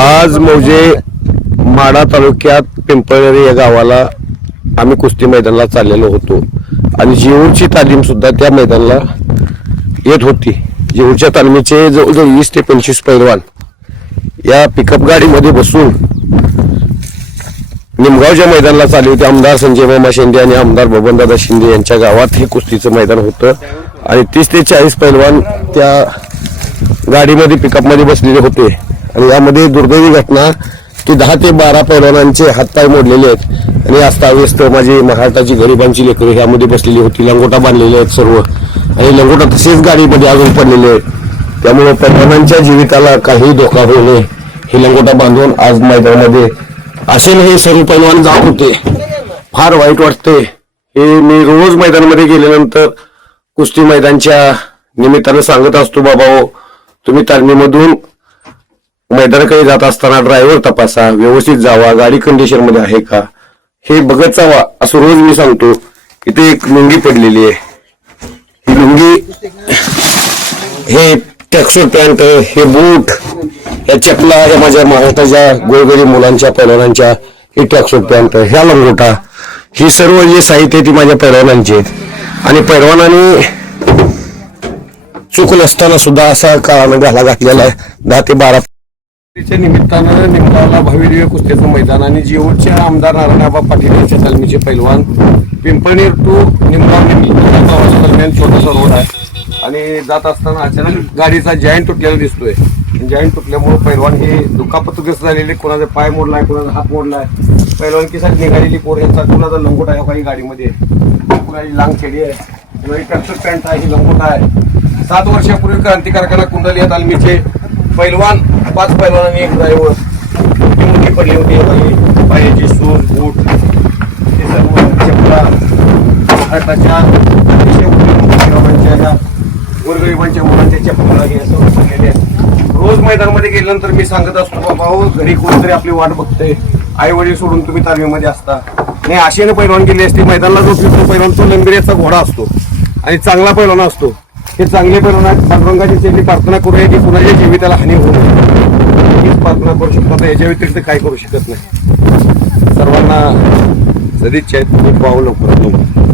आज मौजे माढा तालुक्यात पिंपळनेर या गावाला आम्ही कुस्ती मैदानाला चाललेलो होतो आणि जेऊरची तालीम सुद्धा त्या मैदानाला येत होती। जेऊरच्या तालमीचे जवळजवळ 20 ते 25 पैलवान या पिकअप गाडीमध्ये बसून निमगावच्या मैदानाला चालले होते। आमदार संजय मामा शिंदे आणि आमदार बबनदादा शिंदे यांच्या गावात हे कुस्तीचं मैदान होतं आणि 30 ते 40 पैलवान त्या गाडीमध्ये पिकअप मध्ये बसलेले होते आणि यामध्ये दुर्दैवी घटना की 10 ते 12 पैलवानांचे हातपाय मोडलेले आहेत आणि अस्ताव्यस्त माझी महाराष्ट्राची गरिबांची लेकरं यामध्ये बसलेली होती। लंगोटा बांधलेले आहेत सर्व आणि लंगोटा तसेच गाडीमध्ये अजून पडलेले आहेत। त्यामुळे पैलवानांच्या जीविताला काही धोका होऊ नये हे लंगोटा बांधून आज मैदानामध्ये असेल हे सर्व पैलवान जात होते। फार वाईट वाटते। हे मी रोज मैदानामध्ये गेल्यानंतर कुस्ती मैदानच्या निमित्तानं सांगत असतो, बाबा हो तुम्ही तालमीमधून मैदानाकडे जात असताना ड्रायव्हर तपासा, व्यवस्थित जावा, गाडी कंडिशन मध्ये आहे का हे बघत जावा असं रोज मी सांगतो। इथे एक लुंगी पडलेली आहे, ही लुंगी, हे ट्रॅकसूट पॅन्ट, हे बूट, या चपला, या माझ्या महाराष्ट्राच्या गोरगरीब मुलांच्या पैलवानांच्या, ही ट्रॅकसूट पॅन्ट, ह्या लंगोटा, ही सर्व जे साहित्य ती माझ्या पैलवानांची आहेत आणि पैलवानांनी चूक नसताना सुद्धा असा काळानं घाला घातलेला आहे। 10 ते 12 निमित्तानं निमगावला भव्यदिव्य कुस्तीचं मैदान आणि जेऊरच्या आमदार नारायणआबा पाटील यांच्या तालमीचे पैलवान पिंपळनेर टू निमगाव गावाच्या दरम्यान छोटासा रोड आहे आणि जात असताना अचानक गाडीचा जॉईंट तुटलेला दिसतोय। जॉईंट तुटल्यामुळे पैलवान हे दुखापतग्रस्त झालेले, कोणाचा पाय मोडलाय, कोणाचा हात मोडलाय, पैलवानकीसाठी निघालेली पोर यांचा कोणाचा लंगोटा आहे काही गाडीमध्ये, कुणाची लांग खेडी आहे, कुणाची ट्रॅक्टर पॅन्ट आहे, ही लंगोटा आहे। 7 वर्षापूर्वी क्रांतिकारकांना कुंडली या तालमीचे पैलवान 5 पैलवानांनी एक ड्रायव्हर मोठी पडली होती, पायाची सूज, बूट, ते सर्व चपला महाराष्ट्राच्या गोरगरिबांच्या मुलांच्या चपला हे सर्व पडलेले आहेत। रोज मैदानामध्ये गेल्यानंतर मी सांगत असतो, बाबा हो घरी कोणतरी आपली वाट बघते, आई वडील सोडून तुम्ही तालमीमध्ये असता आणि आशेने पैलवान गेले असते। मैदानाला जो फिरतो पैलवान तो लंबिरेचा घोडा असतो आणि चांगला पैलवान असतो। हे चांगले पैलवान आहेत। पांडुरंगाची त्यांनी प्रार्थना करूया की कुणाच्या जीविताला हानी होऊ नये, हीच प्रार्थना करू शकतो। आता याच्या व्यतिरिक्त काय करू शकत नाही। सर्वांना सदिच्छा आहेत, पाहू लवकर।